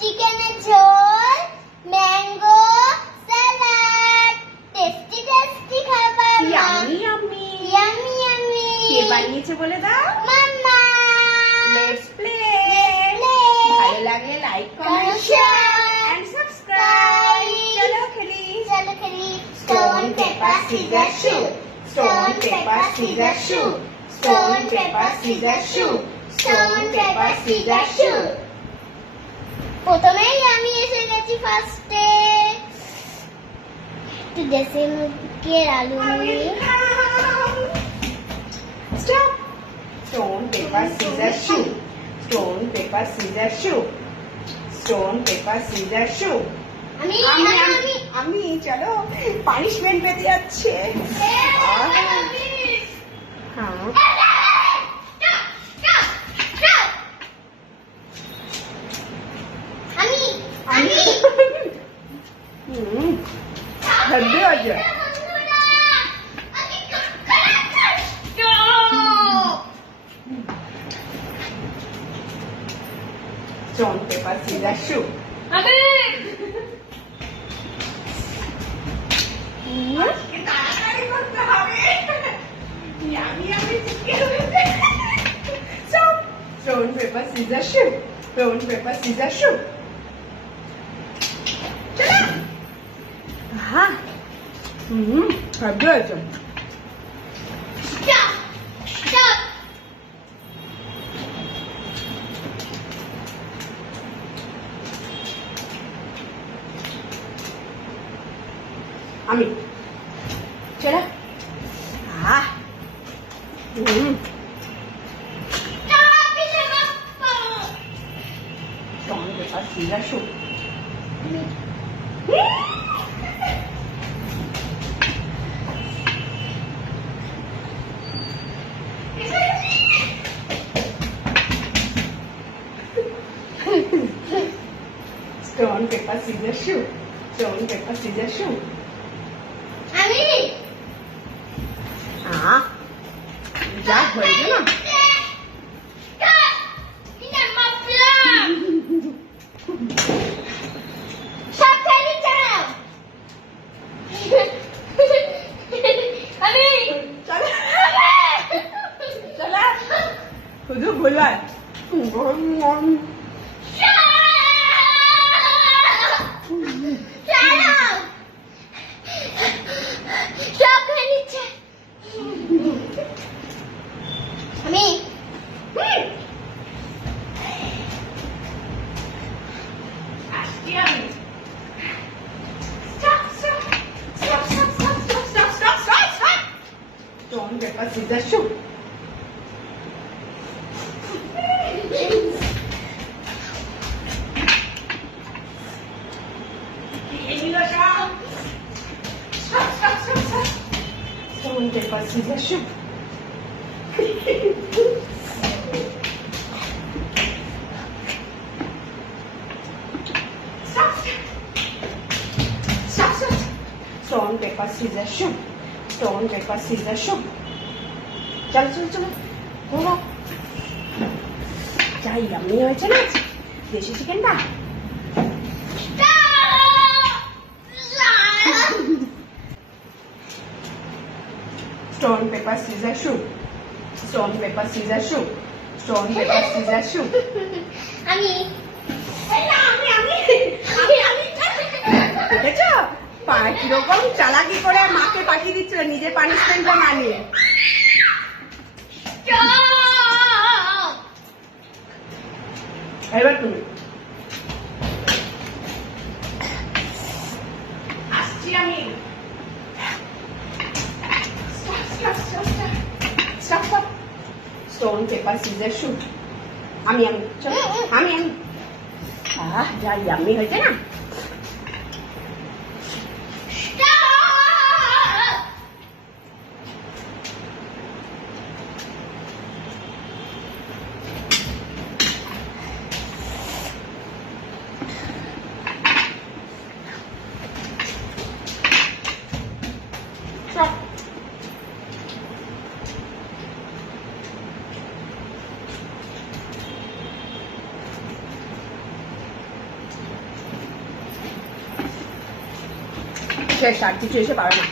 চিকেনের ঝোল, mango salad, tasty tasty খাবার। Yummy yummy. Yummy yummy. কে বানিয়েছে বলে দাও? মাম্মা। Let's play. play. ভালো লাগলে like comment share and subscribe. চলো খেলি। চলো খেলি। Stone paper scissor shoot. Stone paper scissor shoot. Stone paper scissor shoot. Stone paper scissor shoot. প্রথমেই আমি এসে গেছি ফার্স্টে। একটু দেশে মুখের আলু নিয়ে। Stop. Stone, paper, scissors, shoot. Stone, paper, scissors, shoot. Stone, paper, scissors, shoot. আমি চলো পানিশমেন্ট পেতে যাচ্ছে। হেভি আছে। Stone, paper, scissors, shoot. তাড়াতাড়ি করতে হবে। Yummy, yummy chicken. Stop. Stone, paper, scissors, shoot. Stone, paper, scissors, shoot. চলো। হ্যাঁ। হেভি আছে। আমি চলো। Stone, paper, scissors, shoot. Stone, paper, scissors, shoot. Stone, paper, scissors, shoot. যা হয়েছে না। শুধু ভুলবার Stone, paper, scissors, shoot. Stone, paper, scissors, shoot. Stone, paper, scissors, shoot. Stone, paper, scissors, shoot. চলো চলো চলো বলো। যা ইয়াম্মি হয়েছে না দেশি চিকেনটা। Stone, paper, scissors, shoot. Stone, paper, scissors, shoot. Stone, paper, scissors, shoot. দেখেছো কিরকম চালাকি করে মাকে পাঠিয়ে দিচ্ছিল নিজের পানিশমেন্টটা না নিয়ে। এবার তুমি। আসছি আমি। Stone, paper, scissors, shoot. আমি চলো আমি যা ইয়াম্মি হয়েছে না। শেষ আর কিছু এসে পাবে না